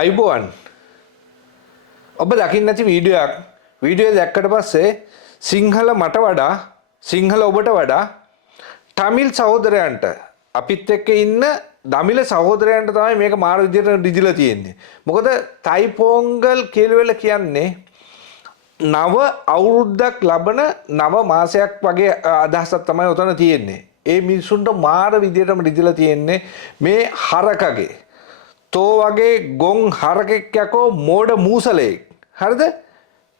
අයිබෝන් ඔබ දකින්න නැති වීඩියෝ දැක්කට පස්සේ සිංහල මට වඩා සිංහල ඔබට වඩා තමිල් සහෝදරයන්ට අපිත් එක්ක ඉන්න දමිළ සහෝදරයන්ට තමයි මේක මාර විදියට රිදිලා තියෙන්නේ. මොකද තයි පොංගල් කියලා කියන්නේ නව අවුරුද්දක් ලබන නව මාසයක් වගේ අදහසක් තමයි උතන තියෙන්නේ. ඒ මිනිසුන්ට මාර විදියටම රිදිලා තියෙන්නේ මේ හරකගේ තෝ වගේ ගොන් හරකෙක් යකෝ මෝඩ මූසලෙක්. හරිද?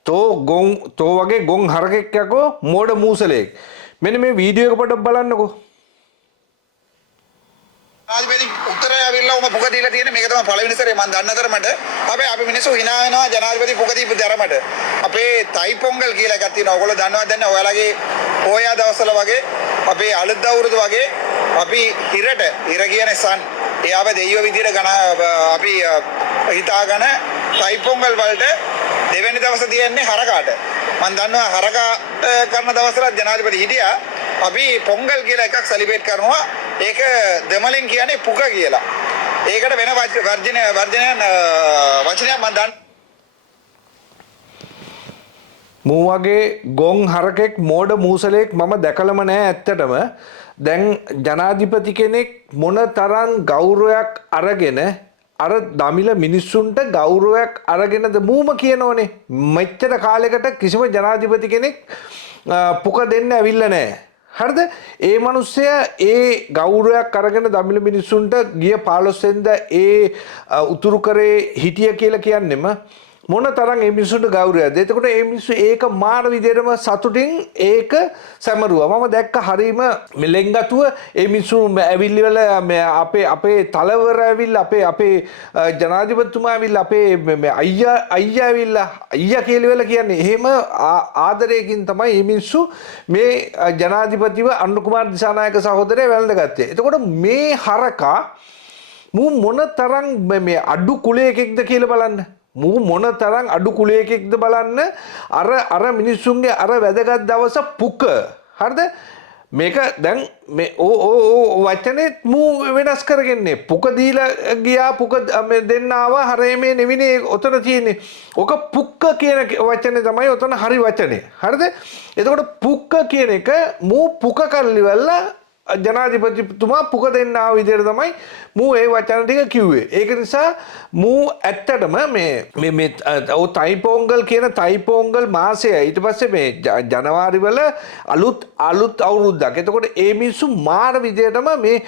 තෝ වගේ ගොන් හරකෙක් යකෝ මෝඩ මූසලෙක්. මෙන්න මේ වීඩියෝ එක පොඩ්ඩක් බලන්නකෝ. ආදිපති උත්තරය අවිල්ලා උම පුක දීලා තියෙන්නේ මේක තමයි පළවෙනි සැරේ මම දන්න තරමට අපි මිනිස්සු hina වෙනවා ජනාධිපති පුක දීපු තරමට අපේ තයි පොංගල් කියලා එකක් තියෙනවා. ඔයගොල්ලෝ දන්නවද නැත්නම් ඔයාලගේ පොයා දවස්වල වගේ අපේ අලුත් අවුරුදු වගේ අපි හිර කියන සන් එයාව දෙයියෝ විදියට අපි හිතාගෙන තයි පොංගල් වලට දෙවෙනි දවසේ තියන්නේ හරකාට. මම දන්නවා හරකාට කරන දවස්වල ජනාධිපති හිටියා. අපි පොංගල් කියලා එකක් සෙලිබ්‍රේට් කරනවා. ඒක දෙමළෙන් කියන්නේ පුක කියලා. ඒකට වෙන වචනයක් මම දන්න. මූ වගේ ගොන් හරකෙක් මෝඩ මූසලෙක් මම දැකලම නැහැ ඇත්තටම. දැන් ජනාධිපති කෙනෙක් මොන තරම් ගෞරවයක් අරගෙන අර දමිළ මිනිස්සුන්ට ගෞරවයක් අරගෙනද මූම කියනෝනේ. මෙච්චර කාලයකට කිසිම ජනාධිපති කෙනෙක් පුක දෙන්න ඇවිල්ලා නැහැ. හරිද? ඒ මිනිස්සයා ඒ ගෞරවයක් අරගෙන දමිළ මිනිස්සුන්ට ගිය 15 වෙනිදා ඒ උතුරු කරේ හිටිය කියලා කියන්නෙම මොන තරම් ඒ මිනිස්සුන්ට ගෞරවයක්ද. එතකොට ඒ මිනිස්සු ඒක මාන විදියටම සතුටින් ඒක සැමරුවා. මම දැක්ක හරීම මෙලෙන්ගතුව ඒ මිනිස්සු ඇවිල්ලිවල අපේ තලවර ඇවිල්ලා අපේ ජනාධිපතිතුමා ඇවිල්ලා අපේ අයියා ඇවිල්ලා අයියා කියලා කියන්නේ එහෙම ආදරයකින් තමයි මේ මිනිස්සු මේ ජනාධිපතිව අනුර කුමාර දිසානායක සහෝදරයා වැළඳගත්තේ. එතකොට මේ හරකා මු මොන තරම් මේ අඩු කුලයකෙක්ද කියලා බලන්න. මූ මොන තරම් අඩු කුලයකෙක්ද බලන්න. අර මිනිස්සුන්ගේ අර වැදගත් දවස පුක. හරිද? මේක දැන් මේ වචනේ මූ වෙනස් කරගන්නේ. පුක දීලා ගියා පුක දෙන්න ආවා හරේ මේ නෙවිනේ ඔතන තියෙන්නේ. ඔක පුක්ක කියන වචනේ තමයි ඔතන හරි වචනේ. හරිද? එතකොට පුක්ක කියන එක මූ පුක කල්ලිවලා ජනාධිපතිතුමා පුක දෙන්න ආව විදිහට තමයි මූ ඒ වචන ටික කිව්වේ. ඒක නිසා මූ ඇත්තටම මේ තයි පොංගල් කියන තයි පොංගල් මාසය ඊට පස්සේ මේ ජනවාරි වල අලුත් අවුරුද්දක්. එතකොට ඒ මිනිස්සු මාර විදිහටම මේ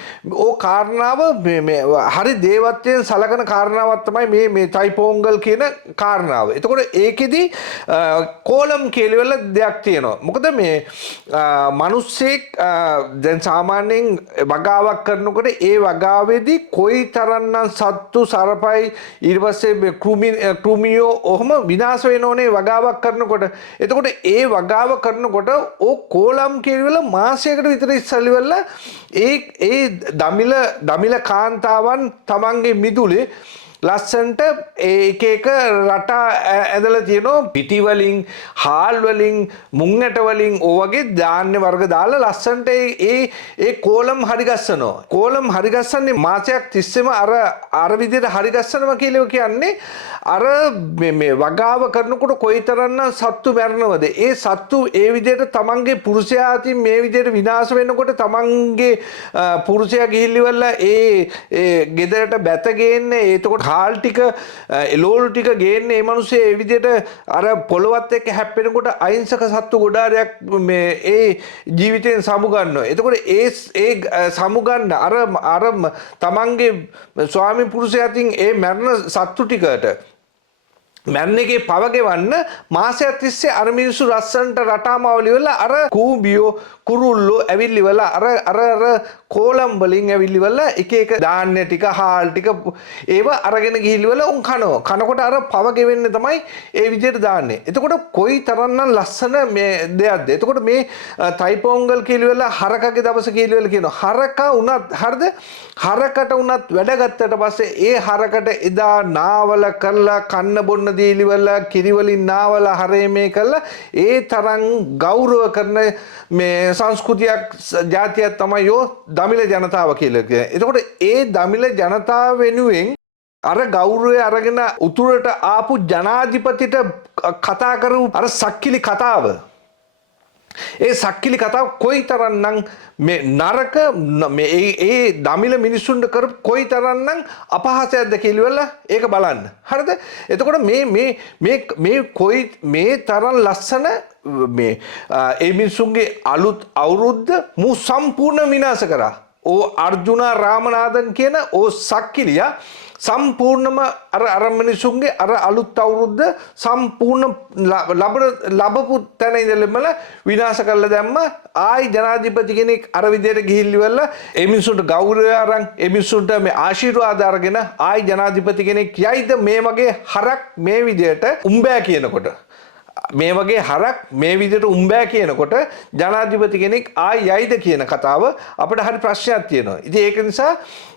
කාරණාව මේ හරි දේවත්වයෙන් සලකන කාරණාවක් තමයි මේ තයි පොංගල් කියන කාරණාව. එතකොට ඒකෙදි කෝලම් කියලා දෙයක් තියෙනවා. මොකද මේ මිනිස්සෙක් දැන් සාමාන්‍යයෙන් වගාවක් කරනකොට ඒ වගාවේදී කොයි තරම්නම් සත්තු සරපයි ඊට පස්සේ කෘමියෝ ඔහම විනාශ වෙනෝනේ වගාවක් කරනකොට. එතකොට ඒ වගාව කරනකොට කෝලම් කියලා මාසයකට විතර ඉස්සෙල්ලා ඒ දමිළ කාන්තාවන් තමන්ගේ මිදුලේ ලස්සන්ට එක රටා ඇදලා තියෙනවා. පිටි වලින් හාල් වලින් මුං ඇට වලින් වගේ ධාන්‍ය වර්ග දාලා ලස්සන්ට ඒ කෝලම් හරි ගස්සනවා. කෝලම් හරි ගස්සන්නේ මාසයක් තිස්සෙම අර විදිහට හරි ගස්සනවා කියලා කියන්නේ අර මේ වගාව කරනකොට කොයිතරම්නම් සත්තු මැරෙනවද. ඒ සත්තු ඒ විදිහට තමන්ගේ පුරුෂයා අතින් මේ විදිහට විනාශ වෙනකොට තමන්ගේ පුරුෂයා ගිහිල්ලිවලා ඒ ගෙදරට බැත ගේන්නේ. එතකොට හාල් ටික එළවලු ටික ගේන්නේ මේ මිනිස්සේ ඒ විදිහට අර පොළොවත් එක්ක හැප්පෙනකොට අහිංසක සත්තු ගොඩාරයක් මේ ඒ ජීවිතයෙන් සමුගන්නවා. එතකොට ඒ සමුගන්න අර තමන්ගේ ස්වාමි පුරුෂයා අතින් ඒ මරණ සත්තු ටිකට මැරණ එකේ පව ගෙවන්න මාසයක් තිස්සේ අර මිනිස්සු රස්සන්ට රටාමාවලි වල අර කූඹියෝ කුරුල්ලෝ ඇවිල්ලිවල අර කෝලම් වලින් ඇවිල්ලිවල එක ධාන්‍ය ටික හාල් ටික ඒව අරගෙන ගිහිල්ලිවල උන් කනවා. කනකොට අර පව ගෙවෙන්නේ තමයි ඒ විදිහට දාන්නේ. එතකොට කොයි තරම්නම් ලස්සන මේ දෙයක්ද. එතකොට මේ තයි පොංගල් කියලා හරකගේ දවස කියලා කියනවා. හරකා උනත් හරිද? හරකට උනත් වැඩ ගත්තට පස්සේ ඒ හරකට එදා නාවල කරලා කන්න බොන්න දීලිවල කිරිවලින් නාවල හරේ මේ කළා ඒ තරම් ගෞරව කරන මේ සංස්කෘතියක් ජාතියක් තමයි දමිළ ජනතාව කියලා කියන්නේ. එතකොට ඒ දමිළ ජනතාව වෙනුවෙන් අර ගෞරවය අරගෙන උතුරට ආපු ජනාධිපතිට කතා කරු අර සක්කිලි කතාව. ඒ සක්කිලි කතාව කොයිතරම්නම් මේ නරක ඒ දමිළ මිනිස්සුන්ට කරපු කොයිතරම්නම් අපහාසයක්ද කියලා ඒක බලන්න. හරිද? එතකොට මේ තරම් ලස්සන මේ ඒ මිනිස්සුන්ගේ අලුත් අවුරුද්ද මු සම්පූර්ණ විනාශ කරා. ඕ අර්ජුනා රාමනාදන් කියන ඕ සක්කිලියා සම්පූර්ණම අර මිනිසුන්ගේ අර අලුත් අවුරුද්ද සම්පූර්ණ ලැබපු තැන ඉඳලම විනාශ කරලා දැම්ම. ආයි ජනාධිපති කෙනෙක් අර විදියට ගිහිල්ලිවලා ඒ මිනිසුන්ට ගෞරවය අරන් ඒ මිනිසුන්ට මේ ආශිර්වාද අරගෙන ආයි ජනාධිපති කෙනෙක් යයිද මේ වගේ හරක් මේ විදියට උඹෑ කියනකොට මේ වගේ හරක් මේ විදිහට උඹෑ කියනකොට ජනාධිපති කෙනෙක් ආයි යයිද කියන කතාව අපිට හරි ප්‍රශ්නයක් තියෙනවා. ඉතින් ඒක නිසා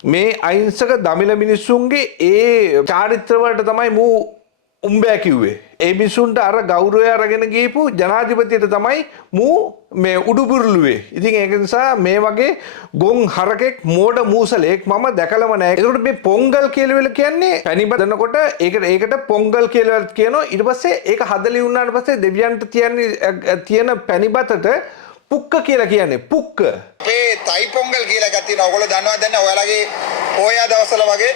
මේ අහිංසක දමිළ මිනිස්සුන්ගේ ඒ චාරිත්‍ර වලට තමයි මූ උඹෑ කිව්වේ. ඒ මිනිසුන්ට අර ගෞරවය අරගෙන ගියපු ජනාධිපතියට තමයි මූ මේ උඩුබුරුළුවේ. ඉතින් ඒක නිසා මේ වගේ ගොන් හරකෙක් මෝඩ මූසලෙක් මම දැකලම නැහැ. ඒකට මේ පොංගල් කියලා කියන්නේ පැණිබත් දනකොට ඒකට පොංගල් කියලා කියනවා. ඊට පස්සේ ඒක හදලි වුණාට පස්සේ දෙවියන්ට තියෙන පැණිබතට පුක්ක කියලා කියන්නේ. පුක්ක. අපේ තයි පොංගල් කියලා එකක් තියෙනවා. ඔයගොල්ලෝ දන්නවද නැත්නම් ඔයාලගේ පොයා දවස්වල වගේ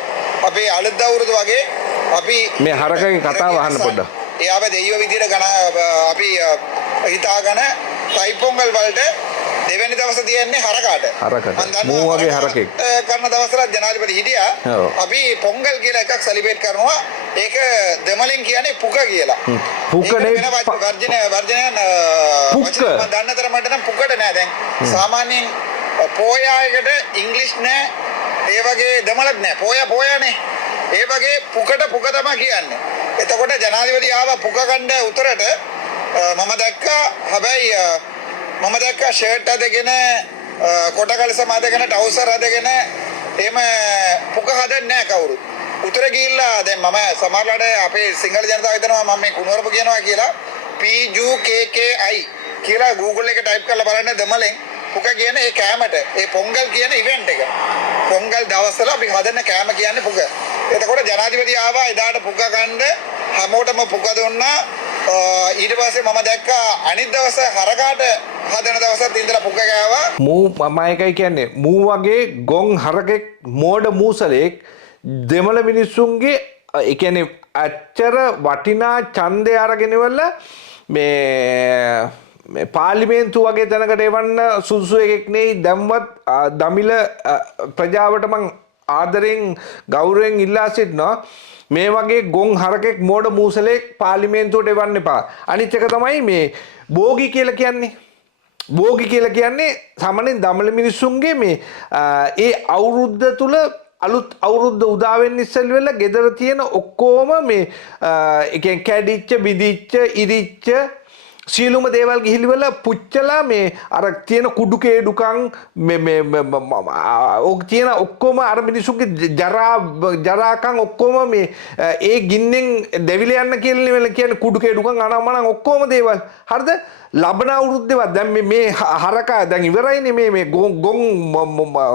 අපේ අලුත් අවුරුදු වගේ අපි මේ හරකගේ කතාව අහන්න පොඩ්ඩක්. එයාව දෙයියෝ විදියට අපි හිතාගෙන තයි පොංගල් වලට දෙවෙනි දවස තියන්නේ හරකාට. මූ වගේ හරකෙක්. කරන දවස්වල ජනාධිපති හිටියා. අපි පොංගල් කියලා එකක් සෙලිබ්‍රේට් කරනවා. ඒක දෙමළෙන් කියන්නේ පුක කියලා. පුකනේ වර්ජනයන් පුක. මම දන්න තරමට නම් පුකට නෑ දැන්. සාමාන්‍යයෙන් පොයායකට ඉංග්‍රීසි නෑ. ඒ වගේ දෙමළත් නෑ. පොයානේ. ඒ වගේ පුකට පුක තමයි කියන්නේ. එතකොට ජනාධිපති ආවා පුක කණ්ඩ උතරට මම දැක්කා හැබැයි මම දැක්කා ෂර්ට් අදගෙන කොට කලසම අදගෙන ටවුසර් අදගෙන එහෙම පුක හදන්නේ නැහැ කවුරුත්. උතර ගිහිල්ලා දැන් මම සමහරවිට අපේ සිංහල ජනතාව හිතනවා මම මේ කුණුවරප කියනවා කියලා PUKKI කියලා Google එකේ ටයිප් කරලා බලන්න දෙමළෙන් පුක කියන ඒ කෑමට ඒ පොංගල් කියන ඉවෙන්ට් එක. පොංගල් දවස්වල අපි හදන කෑම කියන්නේ පුක. එතකොට ජනාධිපති ආවා එදාට පුක ගන්න හැමෝටම පුක දුන්නා. ඊට පස්සේ මම දැක්කා අනිත් දවස හරකාට හදන දවසත් ඉඳලා පුක ගෑවා. මූ මම එකයි කියන්නේ මූ වගේ ගොන් හරකෙක් මෝඩ මූසලෙක් දෙමළ මිනිස්සුන්ගේ ඒ කියන්නේ අච්චර වටිනා ඡන්දය අරගෙන ඉවරලා මේ පාර්ලිමේන්තු වගේ තැනකට එවන්න සුදුසු එකෙක් නෙයි. දැම්වත් දමිළ ප්‍රජාවට මං ආදරෙන් ගෞරවයෙන් ඉල්ලා සිටිනවා මේ වගේ ගොන් හරකෙක් මෝඩ මූසලෙක් පාර්ලිමේන්තුවට එවන්න එපා. අනිත් එක තමයි මේ බෝගි කියලා කියන්නේ. බෝගි කියලා කියන්නේ සාමාන්‍යයෙන් දමිළ මිනිස්සුන්ගේ මේ ඒ අවුරුද්ද තුල අලුත් අවුරුද්ද උදා වෙන්න ඉස්සෙල් වෙලා ගෙදර තියෙන ඔක්කොම මේ ඒ කියන්නේ කැඩිච්ච බිදිච්ච ඉරිච්ච සියලුම දේවල් ගිහිලිවල පුච්චලා මේ අර තියෙන කුඩු කේඩුකම් මේ ඔක් තියෙන ඔක්කොම අර මිනිසුන්ගේ ජරාකම් ඔක්කොම මේ ඒ ගින්නෙන් දෙවිල යන්න කියලා කියන්නේ කුඩු කේඩුකම් අනම්මනම් ඔක්කොම දේවල් හරිද ලබන අවුරුද්දේවත් දැන් මේ හරකා දැන් ඉවරයිනේ මේ ගොන්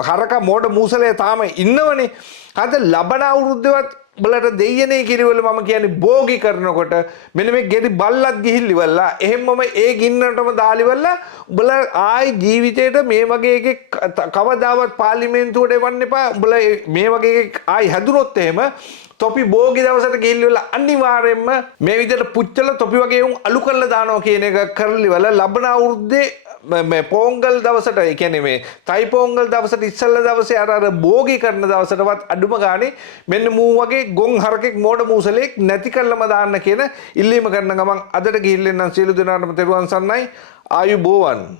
හරකා මෝඩ මූසලේ තාම ඉන්නවනේ හරිද ලබන අවුරුද්දේවත් බලට දෙයනේ කිරිවල මම කියන්නේ බෝගි කරනකොට මෙන්න මේ ගෙඩි බල්ලත් ගිහිල්ලිවලා එහෙම්මම ඒ ගින්නටම දාලිවලා උඹලා ආයි ජීවිතේට මේ වගේ එකෙක් කවදාවත් පාර්ලිමේන්තුවට එවන්න එපා උඹලා මේ වගේ එකෙක් ආයි හැදුනොත් එහෙම තොපි බෝගි දවසට ගිහිල්ලිවලා අනිවාර්යයෙන්ම මේ විදිහට පුච්චලා තොපි වගේ උන් අලු කරලා දානවා කියන එක කරලිවලා ලබන අවුරුද්දේ මේ පොංගල් දවසට ඒ කියන්නේ මේ තයි පොංගල් දවසට ඉස්සෙල්ලා දවසේ අර බෝගි කරන දවසටවත් අඩුම ගානේ මෙන්න මූ වගේ ගොන් හරකෙක් මෝඩ මූසලෙක් නැති කළම දාන්න කියන ඉල්ලීම කරන ගමන් අදට ගිහිල්ලා නම් සියලු දෙනාටම තෙරුවන් සරණයි ආයුබෝවන්